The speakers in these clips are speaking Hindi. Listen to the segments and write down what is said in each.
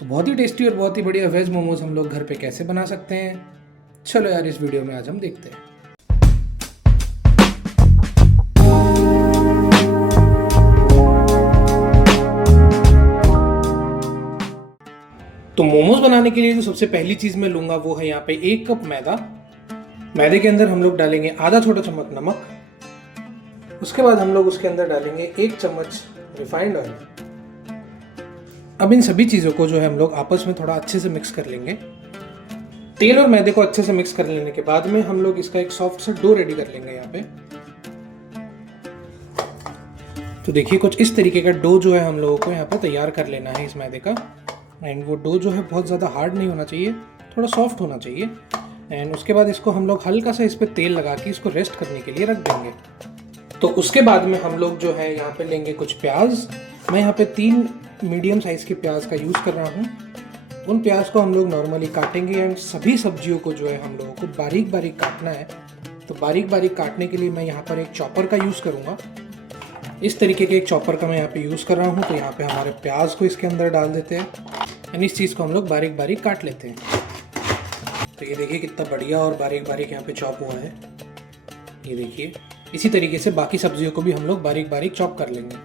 तो बहुत ही टेस्टी और बहुत ही बढ़िया वेज मोमोज हम लोग घर पे कैसे बना सकते हैं, चलो यार इस वीडियो में आज हम देखते हैं। तो मोमोज बनाने के लिए जो सबसे पहली चीज़ मैं लूँगा वो है यहाँ पे 1 कप मैदा। मैदे के अंदर हम लोग डालेंगे आधा छोटा चम्मच नमक। उसके बाद हम लोग उसके अंदर डालेंगे 1 चम्मच रिफाइंड ऑयल। अब इन सभी चीज़ों को जो है हम लोग आपस में थोड़ा अच्छे से मिक्स कर लेंगे। तेल और मैदे को अच्छे से मिक्स कर लेने के बाद में हम लोग इसका एक सॉफ्ट सा डो रेडी कर लेंगे यहाँ पे। तो देखिए कुछ इस तरीके का डो जो है हम लोगों को यहाँ पे तैयार कर लेना है इस मैदे का। एंड वो डो जो है बहुत ज़्यादा हार्ड नहीं होना चाहिए, थोड़ा सॉफ्ट होना चाहिए। एंड उसके बाद इसको हम लोग हल्का सा इस पर तेल लगा के इसको रेस्ट करने के लिए रख देंगे। तो उसके बाद में हम लोग जो है यहाँ पे लेंगे कुछ प्याज। मैं यहाँ पे 3 मीडियम साइज़ के प्याज का यूज़ कर रहा हूँ। उन प्याज को हम लोग नॉर्मली काटेंगे एंड सभी सब्जियों को जो है हम लोगों को बारीक बारीक काटना है। तो बारीक बारीक काटने के लिए मैं यहाँ पर एक चॉपर का यूज़ करूँगा। इस तरीके के एक चॉपर का मैं यहाँ पे यूज़ कर रहा हूँ। तो यहाँ पे हमारे प्याज को इसके अंदर डाल देते हैं एंड इस चीज़ को हम लोग बारीक बारीक काट लेते हैं। तो ये देखिए कितना बढ़िया और बारीक बारीक यहाँ पे चॉप हुआ है, ये देखिए। इसी तरीके से बाकी सब्जियों को भी हम लोग बारीक बारीक चॉप कर लेंगे।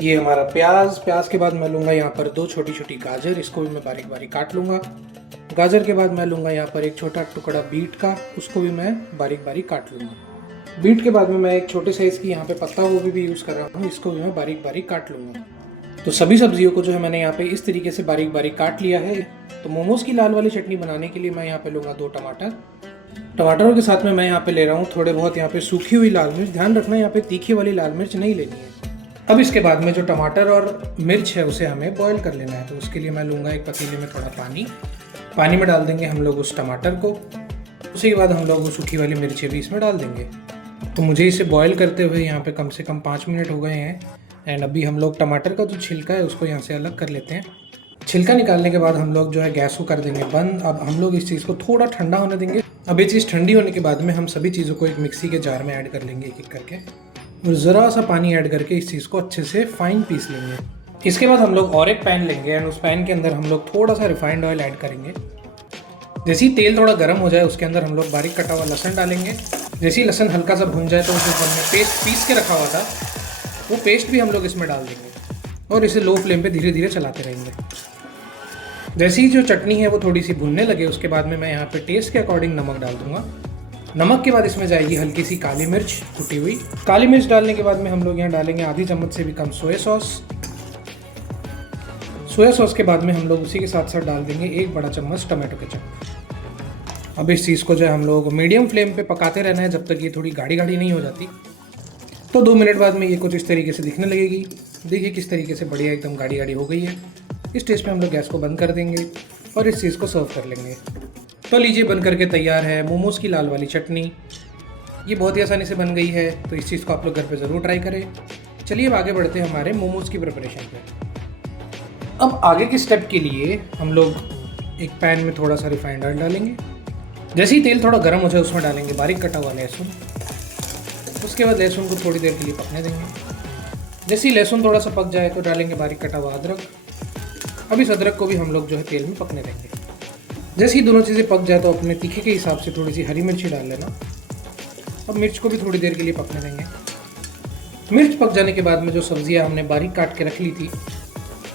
ये हमारा प्याज के बाद मैं लूँगा यहाँ पर 2 छोटी छोटी गाजर, इसको भी मैं बारीक बारीक काट लूँगा। गाजर के बाद मैं लूँगा यहाँ पर एक छोटा टुकड़ा बीट का, उसको भी मैं बारीक बारीक काट लूँगा। बीट के बाद में मैं एक छोटे साइज़ की यहाँ पे पत्ता गोभी भी यूज़ कर रहा हूँ, इसको भी मैं बारीक बारीक काट लूँगा। तो सभी सब्जियों को जो है मैंने यहाँ पे इस तरीके से बारीक बारीक काट लिया है। तो मोमोज़ की लाल वाली चटनी बनाने के लिए मैं यहाँ पे लूँगा 2 टमाटरों के साथ में मैं यहाँ पे ले रहा हूँ थोड़े बहुत यहाँ पे सूखी हुई लाल मिर्च। ध्यान रखना यहाँ पे तीखी वाली लाल मिर्च नहीं लेनी है। अब इसके बाद में जो टमाटर और मिर्च है उसे हमें बॉईल कर लेना है। तो उसके लिए मैं लूँगा एक पतीले में थोड़ा पानी में डाल देंगे हम लोग उस टमाटर को। उसी के बाद हम लोग वो सूखी वाली मिर्चें भी इसमें डाल देंगे। तो मुझे इसे बॉईल करते हुए यहाँ पे कम से कम 5 मिनट हो गए हैं। एंड अभी हम लोग टमाटर का जो छिलका है उसको यहाँ से अलग कर लेते हैं। छिलका निकालने के बाद हम लोग जो है गैस को कर देंगे बंद। अब हम लोग इस चीज़ को थोड़ा ठंडा होने देंगे। अब ये चीज़ ठंडी होने के बाद में हम सभी चीज़ों को एक मिक्सी के जार में ऐड कर लेंगे एक एक करके, और ज़रा सा पानी ऐड करके इस चीज़ को अच्छे से फाइन पीस लेंगे। इसके बाद हम लोग और एक पैन लेंगे एंड उस पैन के अंदर हम लोग थोड़ा सा रिफाइंड ऑयल ऐड करेंगे। जैसे ही तेल थोड़ा गर्म हो जाए उसके अंदर हम लोग बारीक कटा हुआ लहसुन डालेंगे। जैसे ही लहसुन हल्का सा भुन जाए तो उस ऊपर में पेस्ट पीस के रखा हुआ था वो पेस्ट भी हम लोग इसमें डाल देंगे और इसे लो फ्लेम पे धीरे धीरे चलाते रहेंगे। जैसे ही जो चटनी है वो थोड़ी सी भुनने लगे उसके बाद में मैं यहाँ पे टेस्ट के अकॉर्डिंग नमक डाल दूंगा। नमक के बाद इसमें जाएगी हल्की सी काली मिर्च कुटी हुई। काली मिर्च डालने के बाद में हम लोग यहाँ डालेंगे आधी चम्मच से भी कम सोया सॉस के बाद में हम लोग उसी के साथ साथ डाल देंगे 1 बड़ा चम्मच टमाटो केचप। अब इस चीज़ को जो है हम लोग मीडियम फ्लेम पे पकाते रहना है जब तक ये थोड़ी गाढ़ी गाढ़ी नहीं हो जाती। तो 2 मिनट बाद में ये कुछ इस तरीके से दिखने लगेगी। देखिए किस तरीके से बढ़िया एकदम गाढ़ी गाढ़ी हो गई है। इस स्टेज पे हम लोग गैस को बंद कर देंगे और इस चीज़ को सर्व कर लेंगे। तो लीजिए बन करके तैयार है मोमोज़ की लाल वाली चटनी। ये बहुत ही आसानी से बन गई है, तो इस चीज़ को आप लोग घर पे ज़रूर ट्राई करें। चलिए अब आगे बढ़ते हैं हमारे मोमोज़ की प्रिपरेशन पे। अब आगे के स्टेप के लिए हम लोग एक पैन में थोड़ा सा रिफाइंड ऑयल डालेंगे। जैसे ही तेल थोड़ा गर्म हो जाए उसमें डालेंगे बारीक कटा हुआ लहसुन। उसके बाद लहसुन को थोड़ी देर के लिए पकने देंगे। जैसे ही लहसुन थोड़ा सा पक जाए तो डालेंगे बारीक कटा हुआ अदरक। अब इस अदरक को भी हम लोग जो है तेल में पकने देंगे। जैसे ही दोनों चीज़ें पक जाए तो अपने तीखे के हिसाब से थोड़ी सी हरी मिर्ची डाल लेना। अब मिर्च को भी थोड़ी देर के लिए पकने देंगे। मिर्च पक जाने के बाद में जो सब्जियां हमने बारीक काट के रख ली थी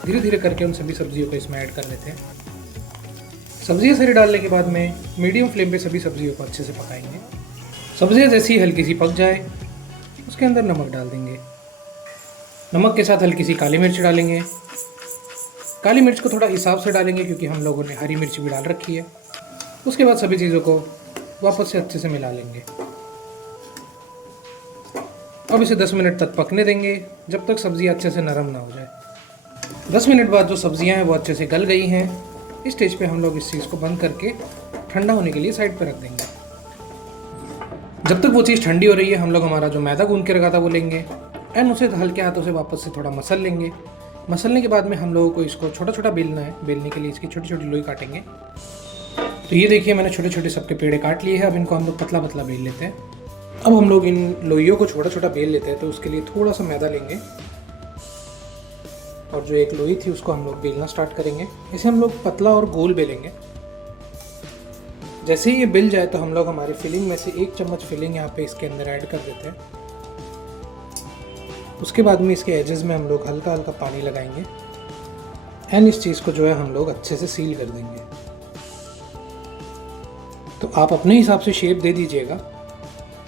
धीरे धीरे करके उन सभी सब्जियों को इसमें ऐड कर लेते हैं। सब्जियां सारी डालने के बाद में मीडियम फ्लेम पे सभी सब्जियों को अच्छे से पकाएंगे। सब्जियां जैसी ही हल्की सी पक जाए उसके अंदर नमक डाल देंगे। नमक के साथ हल्की सी काली मिर्च डालेंगे। काली मिर्च को थोड़ा हिसाब से डालेंगे क्योंकि हम लोगों ने हरी मिर्च भी डाल रखी है। उसके बाद सभी चीज़ों को वापस से अच्छे से मिला लेंगे। अब इसे 10 मिनट तक पकने देंगे जब तक सब्जियां अच्छे से नरम ना हो जाए। 10 मिनट बाद जो सब्जियां हैं वो अच्छे से गल गई हैं। इस स्टेज पे हम लोग इस चीज़ को बंद करके ठंडा होने के लिए साइड पे रख देंगे। जब तक वो चीज़ ठंडी हो रही है हम लोग हमारा जो मैदा गूंद के रखा था वो लेंगे एंड उसे हल्के हाथों से वापस से थोड़ा मसल लेंगे। मसलने के बाद में हम लोगों को इसको छोटा छोटा बेलना है। बेलने के लिए इसकी छोटी छोटी लोई काटेंगे। तो ये देखिए मैंने छोटे छोटे सबके पेड़े काट लिए हैं। अब इनको हम लोग पतला पतला बेल लेते हैं। अब हम लोग इन लोइयों को छोटा छोटा बेल लेते हैं। तो उसके लिए थोड़ा सा मैदा लेंगे और जो एक लोई थी उसको हम लोग बेलना स्टार्ट करेंगे। इसे हम लोग पतला और गोल बेलेंगे। जैसे ही ये बिल जाए तो हम लोग हमारी फिलिंग में से 1 चम्मच फिलिंग यहाँ पे इसके अंदर ऐड कर देते हैं। उसके बाद में इसके एजेस में हम लोग हल्का हल्का पानी लगाएंगे एंड इस चीज़ को जो है हम लोग अच्छे से सील कर देंगे। तो आप अपने हिसाब से शेप दे दीजिएगा।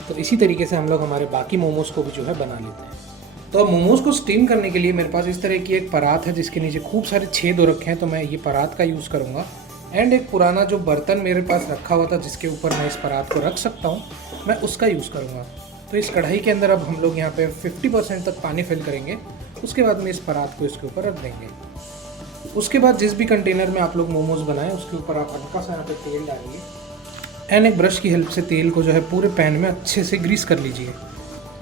तो इसी तरीके से हम लोग हमारे बाकी मोमोज़ को भी जो है बना लेते हैं। तो अब मोमोज़ को स्टीम करने के लिए मेरे पास इस तरह की एक परात है जिसके नीचे खूब सारे छेद हो रखे हैं, तो मैं ये परात का यूज़ करूँगा। एंड एक पुराना जो बर्तन मेरे पास रखा हुआ था जिसके ऊपर मैं इस परात को रख सकता हूँ, मैं उसका यूज़ करूँगा। तो इस कढ़ाई के अंदर अब हम लोग यहाँ पे 50% तक पानी फिल करेंगे। उसके बाद में इस परात को इसके ऊपर रख देंगे। उसके बाद जिस भी कंटेनर में आप लोग मोमोज़ बनाएं उसके ऊपर आप हल्का सा यहाँ पे तेल डालिए एंड एक ब्रश की हेल्प से तेल को जो है पूरे पैन में अच्छे से ग्रीस कर लीजिए।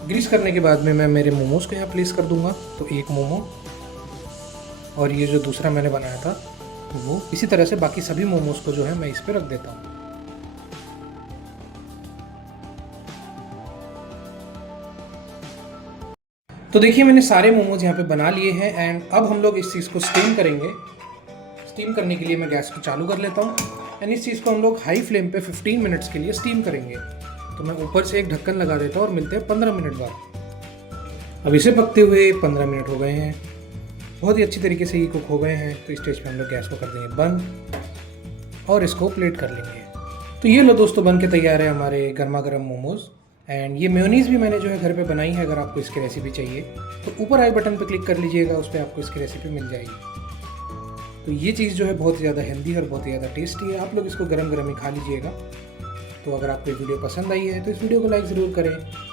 ग्रीस करने के बाद में मैं मेरे मोमोज़ को यहाँ प्लेस कर दूँगा। तो एक मोमो और ये जो दूसरा मैंने बनाया था वो, इसी तरह से बाकी सभी मोमोज़ को जो है मैं इस पर रख देता हूँ। तो देखिए मैंने सारे मोमोज़ यहाँ पे बना लिए हैं एंड अब हम लोग इस चीज़ को स्टीम करेंगे। स्टीम करने के लिए मैं गैस को चालू कर लेता हूँ एंड इस चीज़ को हम लोग हाई फ्लेम पे 15 मिनट्स के लिए स्टीम करेंगे। तो मैं ऊपर से एक ढक्कन लगा देता हूँ और मिलते हैं 15 मिनट बाद। अब इसे पकते हुए 15 मिनट हो गए हैं, बहुत ही अच्छी तरीके से ये कुक हो गए हैं। तो इस स्टेज पे हम लोग गैस को कर देंगे बंद और इसको प्लेट कर लेंगे। तो ये लो दोस्तों, बन के तैयार है हमारे गर्मा गर्म मोमोज़। एंड ये मेयोनीज़ भी मैंने जो है घर पे बनाई है। अगर आपको इसकी रेसिपी चाहिए तो ऊपर आई बटन पे क्लिक कर लीजिएगा, उस पर आपको इसकी रेसिपी मिल जाएगी। तो ये चीज़ जो है बहुत ज़्यादा हेल्दी और बहुत ही ज़्यादा टेस्टी है। आप लोग इसको गरम गरम ही खा लीजिएगा। तो अगर आपको ये वीडियो पसंद आई है तो इस वीडियो को लाइक ज़रूर करें,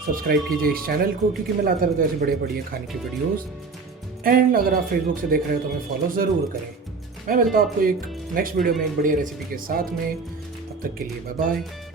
सब्सक्राइब कीजिए इस चैनल को, क्योंकि मैं लाता रहता हूँ ऐसे बड़े बढ़िया खाने की वीडियोज़। एंड अगर आप फेसबुक से देख रहे हो तो हमें फॉलो ज़रूर करें। मैं मिलता हूँ आपको एक नेक्स्ट वीडियो में एक बढ़िया रेसिपी के साथ में। तब तक के लिए बाय बाय।